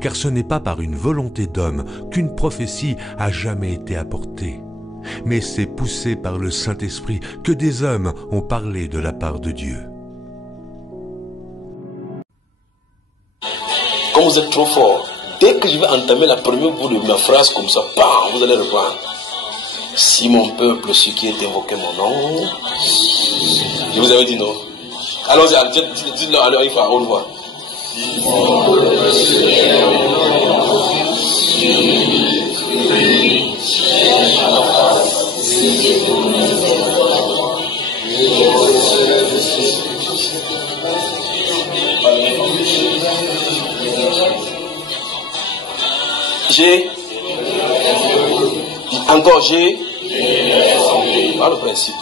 car ce n'est pas par une volonté d'homme qu'une prophétie a jamais été apportée, mais c'est poussé par le Saint-Esprit que des hommes ont parlé de la part de Dieu. Quand vous êtes trop fort, dès que je vais entamer la première bout de ma phrase comme ça, bam, vous allez reprendre. Si mon peuple, ce qui est invoqué mon nom, je vous avais dit non. Allons-y, dites-le alors une fois, à haute voix. J'ai encore j'ai pas le principe.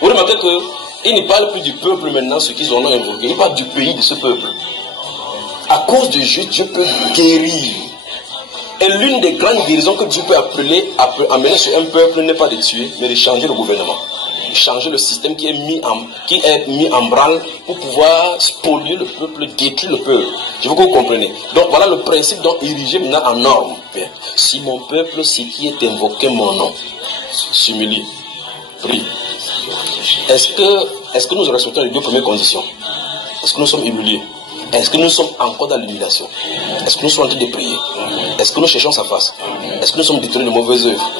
Vous remarquez qu'il ne parle plus du peuple maintenant, ce qu'ils ont invoqué. Il parle du pays de ce peuple. À cause de Dieu, Dieu peut guérir. Et l'une des grandes guérisons que Dieu peut amener sur un peuple n'est pas de tuer, mais de changer le gouvernement. De changer le système qui est mis en branle pour pouvoir spolier le peuple, détruire le peuple. Je veux que vous compreniez. Donc voilà le principe donc érigé maintenant en norme. Si mon peuple, c'est qui est invoqué mon nom, s'humilie, prie. Est-ce que nous respectons les deux premières conditions? Est-ce que nous sommes humiliés? Est-ce que nous sommes encore dans l'humiliation? Est-ce que nous sommes en train de prier? Est-ce que nous cherchons sa face? Est-ce que nous sommes détournés de mauvaises œuvres?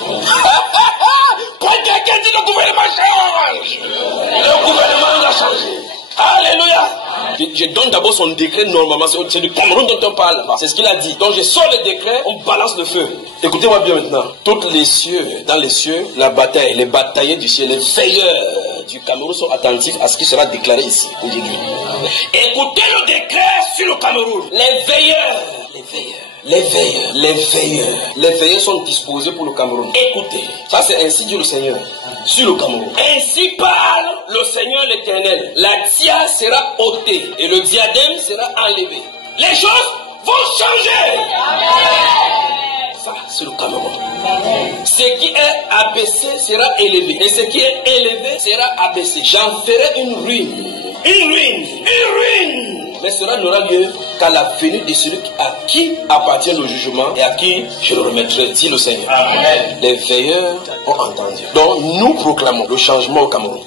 Quand quelqu'un dit le gouvernement change, le gouvernement a changé. Alléluia. Je donne d'abord son décret normalement, c'est du Cameroun dont on parle. C'est ce qu'il a dit. Donc je sors le décret, on balance le feu. Écoutez-moi bien maintenant. Toutes les cieux, dans les cieux, la bataille, les bataillers du ciel, les veilleurs du Cameroun sont attentifs à ce qui sera déclaré ici, aujourd'hui. Écoutez le décret sur le Cameroun. Les veilleurs sont disposés pour le Cameroun. Écoutez, ça c'est ainsi dit le Seigneur sur le Cameroun. Ainsi parle le Seigneur l'Éternel. La tia sera ôtée et le diadème sera enlevé. Les choses vont changer. Ça c'est le Cameroun. Ce qui est abaissé sera élevé et ce qui est élevé sera abaissé. J'en ferai une ruine. Une ruine. Mais cela n'aura lieu qu'à la venue de celui à qui appartient le jugement et à qui je le remettrai, dit le Seigneur. Amen. Les veilleurs ont entendu. Donc nous proclamons le changement au Cameroun.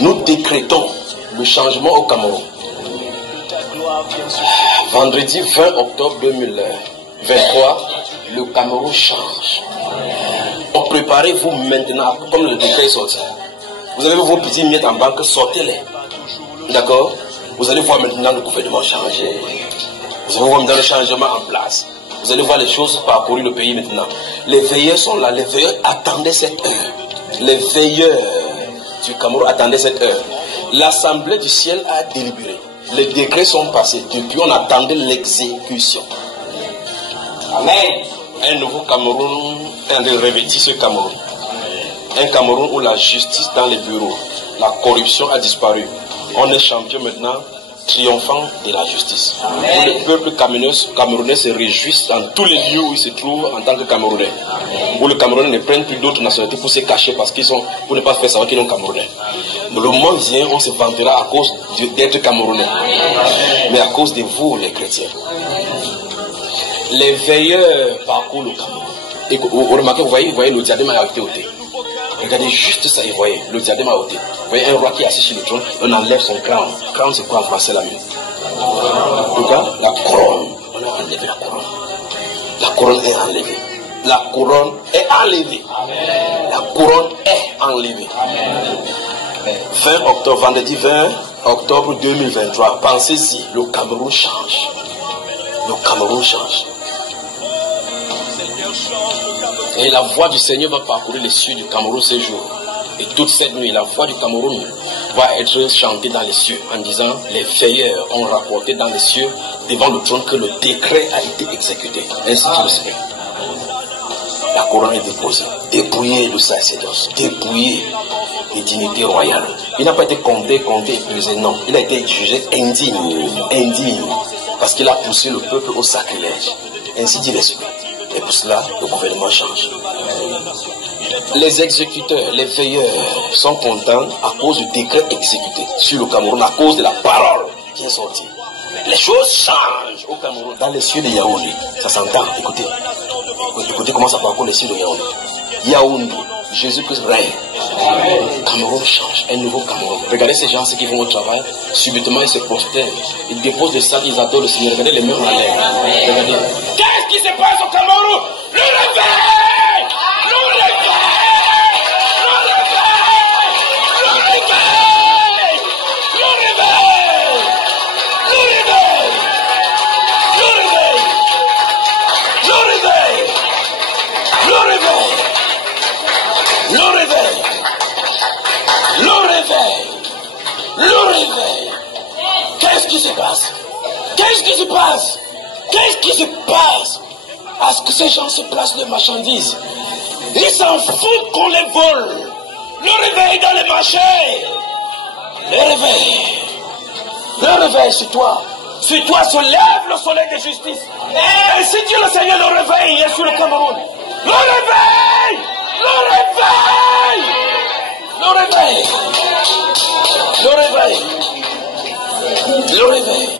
Nous décrétons le changement au Cameroun. Vendredi 20 octobre 2023, le Cameroun change. Donc préparez-vous maintenant, comme le décret est sorti. Vous avez vos petits miettes en banque, sortez-les. D'accord? Vous allez voir maintenant le gouvernement changer. Vous allez voir maintenant le changement en place. Vous allez voir les choses parcourir le pays maintenant. Les veilleurs sont là. Les veilleurs attendaient cette heure. Les veilleurs du Cameroun attendaient cette heure. L'Assemblée du ciel a délibéré. Les décrets sont passés. Depuis, on attendait l'exécution. Amen. Un nouveau Cameroun est en train de revêtir ce Cameroun. Un Cameroun où la justice dans les bureaux, la corruption a disparu. On est champion maintenant, triomphant de la justice. Où le peuple camerounais se réjouisse dans tous les lieux où il se trouve en tant que Camerounais. Où le Camerounais ne prennent plus d'autres nationalités pour se cacher parce qu'ils sont, pour ne pas faire savoir qu'ils sont Camerounais. Le moment vient, on se vantera à cause d'être Camerounais. Mais à cause de vous, les chrétiens. Les veilleurs parcourent le Cameroun. Et vous remarquez, vous voyez le diadème a été ôté. Regardez juste ça et voyez, le diadème a ôté. Vous voyez un roi qui est assis sur le trône, on enlève son crown. Crown c'est quoi en français la mine? Regarde, la couronne. On a enlevé la couronne. La couronne est enlevée. La couronne est enlevée. La couronne est enlevée. 20 octobre, vendredi 20 octobre 2023, pensez-y, le Cameroun change. Le Cameroun change. Et la voix du Seigneur va parcourir les cieux du Cameroun ces jours. Et toute cette nuit, la voix du Cameroun va être chantée dans les cieux en disant, les veilleurs ont rapporté dans les cieux devant le trône que le décret a été exécuté. Ainsi dit le Seigneur. La couronne est déposée, dépouillée de sacerdoce, dépouillée des dignités royales. Il n'a pas été compté, épuisé, non. Il a été jugé indigne, parce qu'il a poussé le peuple au sacrilège. Ainsi dit l'Esprit. Et pour cela, le gouvernement change. Les exécuteurs, les veilleurs sont contents à cause du décret exécuté sur le Cameroun, à cause de la parole qui est sortie. Les choses changent au Cameroun. Dans les cieux de Yaoundé, ça s'entend. Écoutez. Écoutez comment ça parcourt les cieux de Yaoundé. Yaoundé, Jésus-Christ règne. Cameroun change, un nouveau Cameroun. Regardez ces gens, ceux qui vont au travail, subitement ils se prosternent. Ils déposent des sacs, ils adorent le Seigneur. Regardez les mains en l'air. Regardez. Qu'est-ce qui se passe au Cameroun? Le réveil! Le réveil! Le réveil! Le réveil! Le réveil! Le réveil! Le réveil! Le réveil! Le réveil! Le réveil! Le réveil! Le réveil! Qu'est-ce qui se passe? Qu'est-ce qui se passe? Qu'est-ce qui se passe? À ce que ces gens se placent les marchandises. Ils s'en foutent qu'on les vole. Le réveil dans les marchés. Le réveil. Le réveil sur toi. Sur toi se lève le soleil de justice. Et si Dieu le Seigneur le réveil, il est sur le Cameroun. Le réveil! Le réveil! Le réveil! Le réveil! Le réveil!